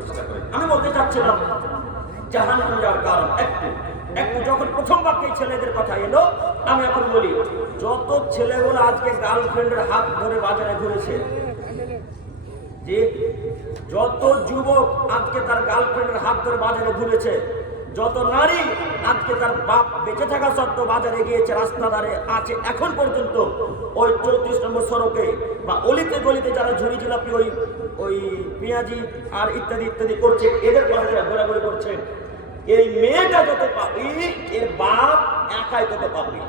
করার চেষ্টা করেন। আমি বলতে চাচ্ছিলাম জাহান্নামে যাওয়ার কারণ একটু যখন প্রথম বাক্যে ছেলেদের কথা এলো, আমি এখন বলি যত ছেলেগুলো আজকে গার্লফ্রেন্ডের হাত ধরে বাজারে ঘুরেছে, যে যত যুবক আজকে তার গার্লফ্রেন্ডের হাত ধরে বাজারে ঘুরেছে, যত নারী আজকে তার বাপ বেঁচে থাকা সত্ত্বেও বাজারে গিয়েছে, রাস্তা ধারে আছে এখন পর্যন্ত, ওই 34 নম্বর সড়কে বা অলিতে গলিতে যারা ঝুড়ি জিলাপি ওই পেঁয়াজি আর ইত্যাদি ইত্যাদি করছে, এদের পাশে ঘোরাঘুরি করছে, এই মেয়েটা যত পাপি, এর বাপ একাই তত পাপি।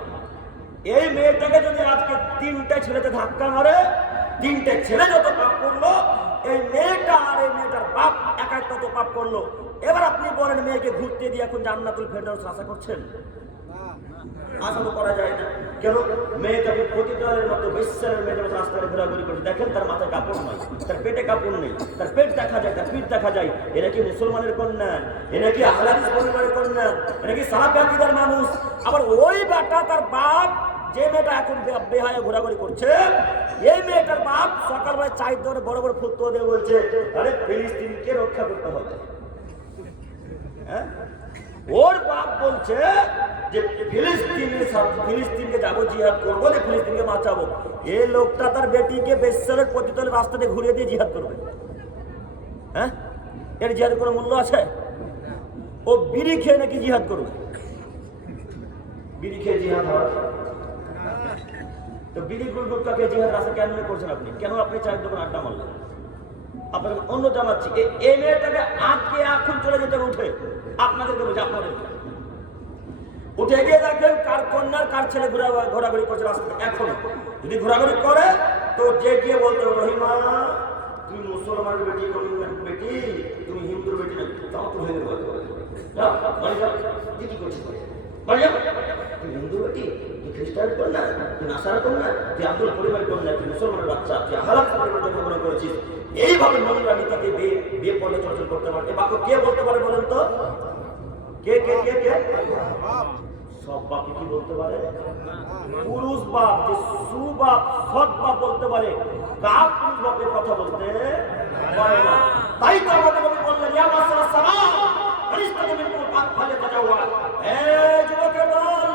এই মেয়েটাকে যদি আজকে 3টে ছেলেতে ধাক্কা মারে, 3টে ছেলে যত পাপ করলো, এই মেয়েটা আর এই মেয়েটার বাপ একাই তত পাপ করলো। এবার আপনি বলেন মেয়েকে ঘুরতে দিয়ে এখন জান্নাতুল ফেরদাউস আশা করছেন? আশা তো করা যায় না। কেন? মেয়েটাকে প্রতিদিনের মতো বেশ্যার মেয়েদের মতো রাস্তায় ঘোরাঘুরি করছে, দেখেন তার মাথায় কাপড় নাই, তার পেটে কাপড় নেই, তার পেট দেখা যায়, তার পিঠ দেখা যায়। এরা কি মুসলমানের কন্যা? এরা কি আহলে হাদিস পরিবারের কন্যা? এরা কি সালাফি আকীদার মানুষ? আবার ওই বেটা তার বাপ, যে মেয়েটা এখন বেহায়া ঘোরাঘুরি করছে, এই মেয়েটার বাপ সকালবেলায় চাই ধরে বড় বড় ফুটতো দিয়ে বলছে, আরে ফিলিস্তিনকে রক্ষা করতে হবে। হ্যাঁ, ওর বাপ বলছে যে ফিলিস্তিনকে যাবো, জিহাদ করবো, যে ফিলিস্তিনকে বাঁচাবো। এই লোকটা তার বেটিকে বেশ্যারের প্রতিতলে রাস্তাতে ঘুরিয়ে দিয়ে জিহাদ করবে? হ্যাঁ, এর জিহাদের কোনো মূল্য আছে? ও বিড়ি খেয়ে নাকি জিহাদ করবে? বিড়ি খেয়ে জিহাদ হয়? তো বিড়ি গুলগুটকাকে জিহাদ রাস্তা কেন করছেন আপনি? কেন আপনি চায়ের দোকান আড্ডা মারলেন? আপনাকে অন্য জানাচ্ছি, এই মেয়েটাকে আজকে এখন চলে যেতে উঠে আপনাদেরকে বলছি, আপনাদেরকে উঠে গিয়ে দেখেন কার কন্যার কার ছেলে ঘোরাঘুরি করছে রাস্তায়। এখন যদি ঘোরাঘুরি করে তো যে গিয়ে বলতে হবে, রহিমা তুমি মুসলমানের বেটি, বেটি তুমি হিন্দুর বেটি না, তাও তো হয়ে গেল, কি করছিস? তুই হিন্দু বেটি, তুই খ্রিস্টানের কন্যা, তুই নাসারা কন্যা, তুই আব্দুল পরিবারের কন্যা, তুই মুসলমানের বাচ্চা, তুই আহলাদ পরিবারে জন্মগ্রহণ করেছিস। এইভাবে নোংরামি তাকে বিয়ে পর্দা চর্চা করতে পারে। বাক্য কে বলতে পারে বলেন তো? কে কে কে কে? সব বাপই কি বলতে পারে? পুরুষ বাপ, যে সুবাপ সৎ বাপ বলতে পারে, কার পুরুষ বাপের কথা বলতে পারে না। তাই তো আমাদের নবী বললেন, ইয়া মাসআলাস সালাম ফরিস্তাদের বিলকুল পাক ফলে বাজাওয়া। এই যুবকের দল,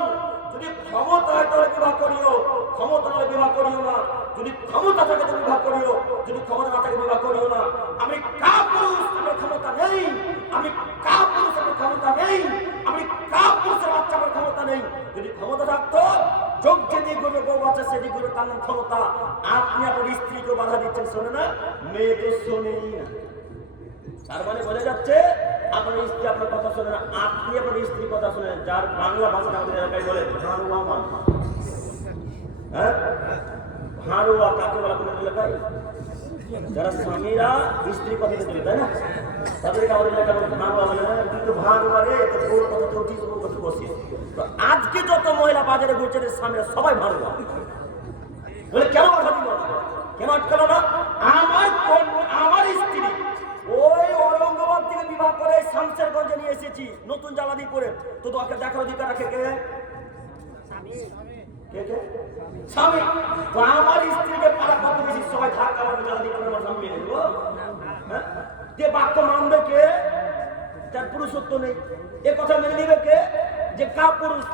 যদি ক্ষমতা হয় তাহলে বিবাহ করিও, ক্ষমতা হলে বিবাহ করিও না। যদি ক্ষমতা থাকে তো বিবাহ করিও, যদি ক্ষমতা না থাকে বিবাহ করিও না। আমি কাপুরুষ, আমার ক্ষমতা নেই। আমি কাপুরুষ, আমার ক্ষমতা নেই। আমি কাপুরুষের বাচ্চা, আমার ক্ষমতা নেই। যদি ক্ষমতা থাকতো, যোগ যেদিকে করবে, বউ বাচ্চা সেদিকে করবে, তার নাম ক্ষমতা। আপনি আপনার স্ত্রীকে বাধা দিচ্ছেন, শোনে না? মেয়ে তো শোনেই না। তার মানে বোঝা যাচ্ছে আপনার স্ত্রী আপনার কথা শোনে না, আপনি আপনার স্ত্রীর কথা শোনেন। যার বাংলা ভাষা আমাদের এলাকায় বলে ভাড়ুয়া মানুষ। হ্যাঁ, ভাড়ুয়া কাকে বলা আপনাদের এলাকায়? যারা স্বামীরা স্ত্রীর কথাতে চলে, তাই না? তাদেরকে আমাদের এলাকায় ভাড়ুয়া বলে না। কিন্তু ভাড়ুয়া রে, তো তোর কথা তো উঠিস, ওর কথা বসিস। তো আজকে যত মহিলা বাজারে ঘুরছে, স্বামীরা সবাই ভাড়ুয়া। বলে কেন বাধা দিল না? কেন আটকালো না? আমার স্ত্রী ওই ঔরঙ্গাবাদ থেকে বিবাহ করে শামসেরগঞ্জে নিয়ে এসেছি, নতুন জ্বালানি করে। তো তোকে দেখার অধিকার রাখে কে? স্বামী। তো আমার স্ত্রীকে পাড়া প্রতিবেশী সবাই ধাক্কা মারবে, জ্বালানি করে আমার স্বামী মেনে নেব? হ্যাঁ, যে বাক্য মানবে কে? যার পুরুষত্ব নেই। এ কথা মেনে নেবে কে? যে কা পুরুষ।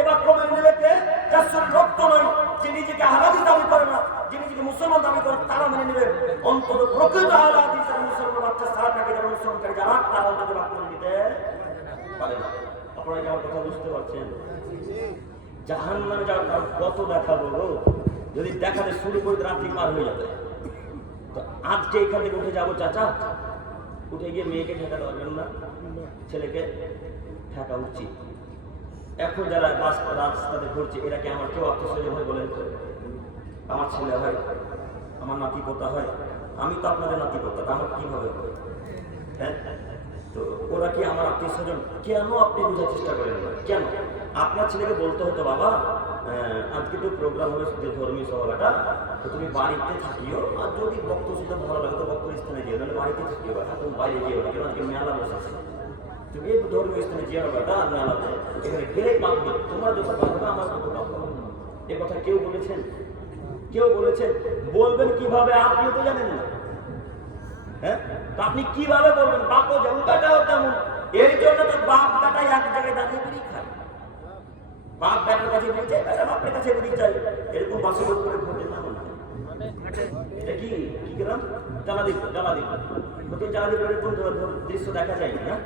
এ বাক্য মেনে নেবে কে? যার শরীর রক্ত নয়, যে নিজেকে আহলাদি দাবি করে না, যে নিজেকে মুসলমান দাবি করে, তারা মেনে নেবে। অন্তত প্রকৃত আহলাদি যারা মুসলমান বাচ্চা সারাটাকে যারা মুসলমানকারী যারা, তারা অন্তত বাক্য নিতে পারে না। আপনারা কি আমার কথা বুঝতে পারছেন? জাহান্নামে যাওয়ার কারণ কত দেখাবো গো? যদি দেখাতে শুরু করে রাত্রি পার হয়ে যাবে। তো আজকে এখান থেকে উঠে যাবো চাচা, উঠে গিয়ে মেয়েকে ঠেকাতে পারবেন না, ছেলেকে ঠেকা উচিত। এখন যারা রাস্তাতে ঘুরছে, এরা কি আমার কেউ আত্মীয় হয় বলেন? আমার ছেলে হয়, আমার নাতি পোতা হয়। আমি তো আপনাদের নাতি পোতা, আমার কিভাবে? হ্যাঁ, তো ওরা কি আমার আত্মীয় স্বজন? কেন আপনি বোঝার চেষ্টা করেন না? কেন? আপনার ছেলেকে বলতে হতো, বাবা আজকে তো প্রোগ্রাম হবে ধর্মীয় সভাটা, তো তুমি বাড়িতে থাকিও, আর যদি বক্তব্য ভালো লাগে তো বক্তব্য স্থানে যেও, নাহলে বাড়িতে থাকিও, এখন বাইরে যেও না, কেন আজকে মেলা বসেছে। তুমি এই ধর্মীয় স্থানে যেও বেটা, মেলাতে এখানে গেলে পাবো, তোমরা যত পাবো না, আমার কত পাবো। এ কথা কেউ বলেছেন? কেউ বলেছেন? বলবেন কিভাবে? আপনি তো জানেন না। হ্যাঁ, তো আপনি কিভাবে বলবেন বাপও যেমন বেটাও তেমন? এই জন্য তো বাপ বেটাই এক জায়গায় দাঁড়িয়ে বিড়ি খায়। বাপ বেটার কাছে বিড়ি চাই, বেটা বাপের কাছে বিড়ি চাই, এরকম বাসের উপরে ঘটে না মনে হয়। এটা কি কি গেলাম জ্বালাদি নতুন জ্বালাদি এরকম দৃশ্য দেখা যায় না।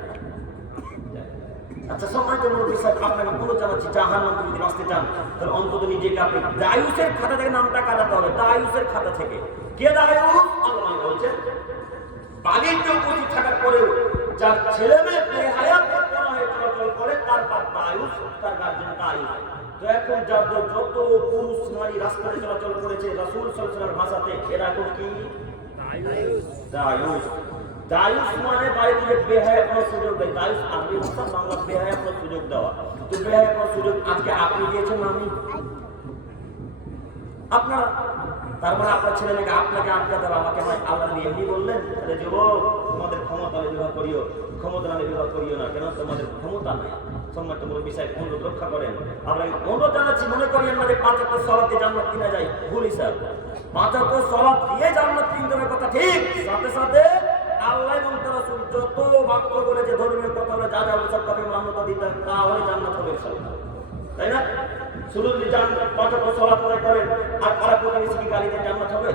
আচ্ছা সম্মানিত মুরব্বী সাহেব, আপনাকে অনুরোধ জানাচ্ছি, জাহান্নাম থেকে যদি বাঁচতে চান তাহলে অন্তত নিজেকে আপনি দায়ুসের খাতা থেকে নামটা কাটাতে হবে। দায়ুসের খাতা থেকে। কে দায়ুস? আল্লাহ বলছেন বাড়িতে উপস্থিত থাকার পরেও যার ছেলে মেয়ে বেহায়া চলাচল করে তার বাপ দায়ুস, তার গার্জেন দায়ুস। তো এখন যাদের যত পুরুষ নারী রাস্তায় চলাচল করেছে রাসূল সাল্লাল্লাহু আলাইহি ওয়াসাল্লামের ভাষাতে এরা এখন কি দায়ুস। দায়ুস মানে বাড়িতে বেহায়া কোনো সুযোগ দেয়। দায়ুস আরবি ভাষা, বাংলা বেহায়া কোনো সুযোগ দেওয়া। তো বেহায়া কোনো সুযোগ আজকে আপনি দিয়েছেন, আমি আপনার, তার মানে আপনার ছেলে মেয়েকে আপনাকে আটকা দেওয়া, আমাকে নয় আল্লাহ এমনি বললেন তাহলে যুবক তোমাদের ক্ষমতা বিবাহ করিও, ক্ষমতা না বিবাহ করিও না, কেন তোমাদের ক্ষমতা নাই। সম্মানিত মুরব্বী সাহেব অনুরোধ রক্ষা করেন। আমরা অনুরোধ জানাচ্ছি, মনে করি আমাদের 5 ওয়াক্ত সালাতে জান্নাত কিনা যায়, ভুল হিসাব। 5 ওয়াক্ত সালাত দিয়ে জান্নাত কিনতে কথা ঠিক, সাথে সাথে আল্লাহ এবং তার রাসূল যত বাক্য বলেছে ধর্মীয় কথা বলে যা যা সব কথা মান্যতা দিতে হবে, তাহলে জান্নাত হবে ইনশাআল্লাহ, তাই না? শুধু যদি জান্নাত 5 ওয়াক্ত সালাত আদায় করেন আর পাড়া প্রতিবেশী কি গালিতে জান্নাত হবে?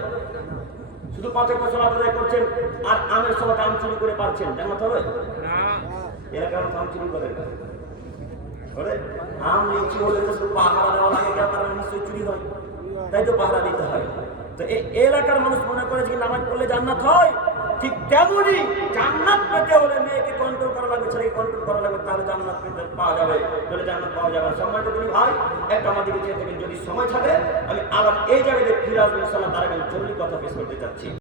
শুধু 5 ওয়াক্ত সালাত আদায় করছেন আর আমের সময় আম চুরি করে পারছেন, জান্নাত হবে না? এলাকার আম চুরি করে আম লিচু হলে তো শুধু পাহারা দেওয়া লাগে, তার নিশ্চয়ই চুরি হয়, তাই তো পাহারা দিতে হয়। তো এই এলাকার মানুষ মনে করে যে নামাজ পড়লে জান্নাত হয়, ঠিক তেমনই জান্নাত পেতে হলে মেয়েকে কন্ট্রোল করা লাগবে, ছেলেকে কন্ট্রোল করা লাগবে, তাহলে জান্নাত পেতে পাওয়া যাবে, তাহলে জান্নাত পাওয়া যাবে। সম্মানিত তুমি ভাই একটা আমাদের চেয়ে থাকেন, যদি সময় থাকে আমি আবার এই জায়গায় ফিরে আসবো ইনশাআল্লাহ। তার আগে জরুরি কথা পেশ করতে চাচ্ছি।